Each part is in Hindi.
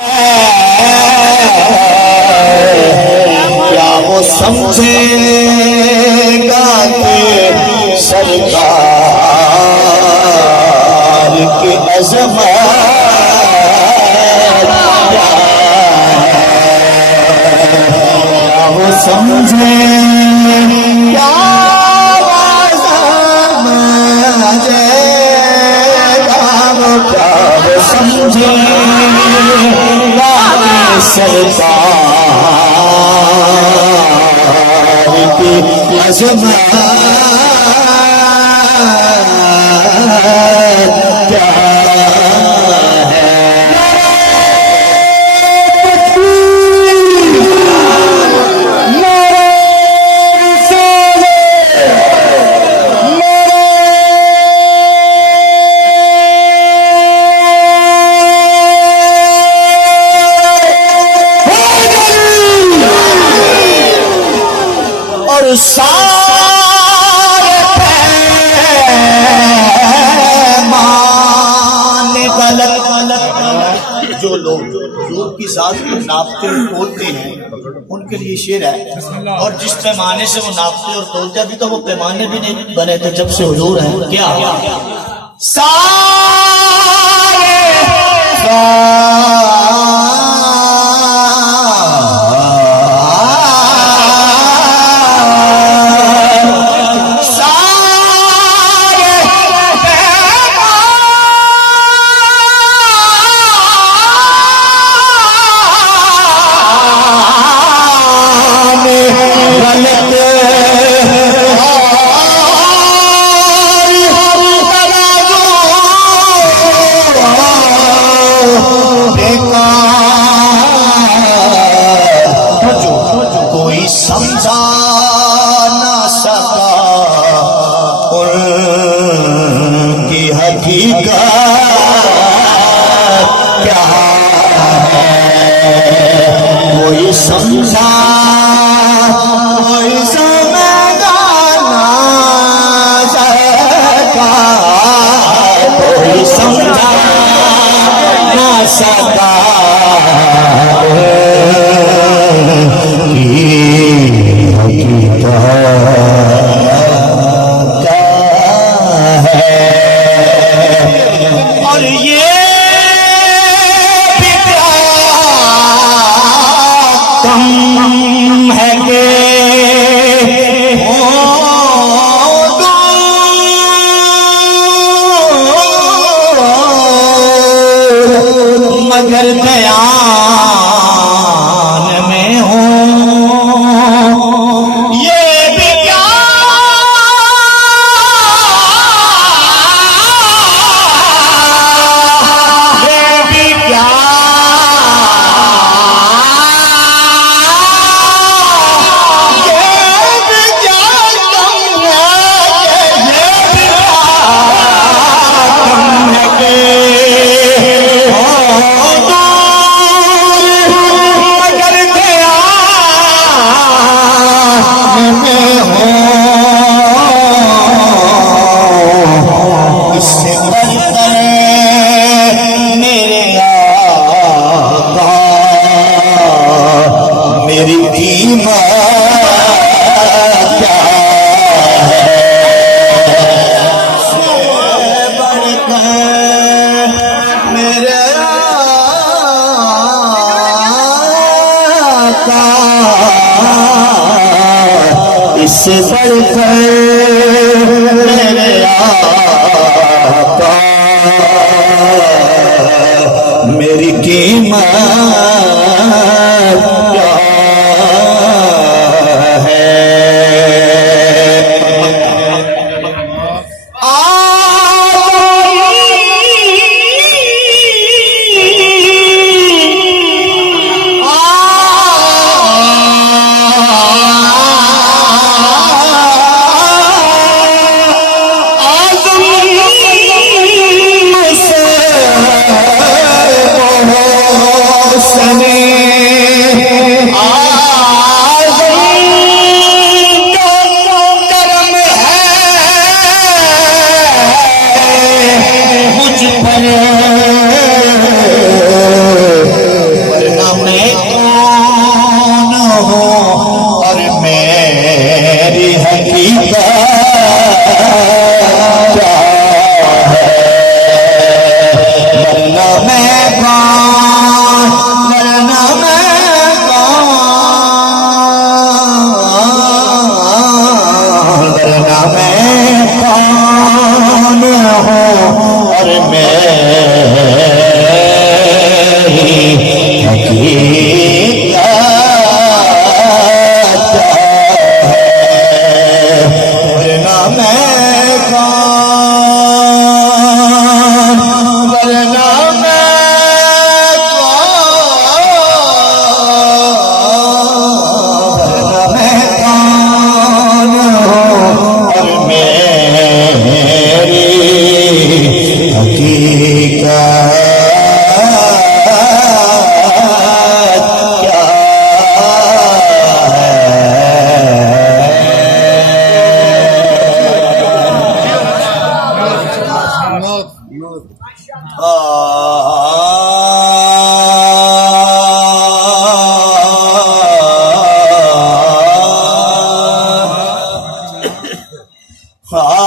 क्या वो समझेगा कि सरकार की अज़मत क्या वो समझे क्या समझेगा सरकार की अज़मत क्या सारे पैमाने गलत जो लोग हजूर की जात को नापते और तोलते हैं उनके लिए शेर है। और जिस पैमाने से वो नापते और तोलते, अभी तो वो पैमाने भी नहीं बने थे जब से हुजूर हैं। क्या समझा ना सका उनकी हकीकत क्या है। कोई समझा कोई समझा ना सका, कोई समझा ना सका और ये कम है कि मगर बयान में हो ये भी क्या इससे बढ़कर मेरे आका मेरी कीमत क्या है।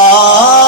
आ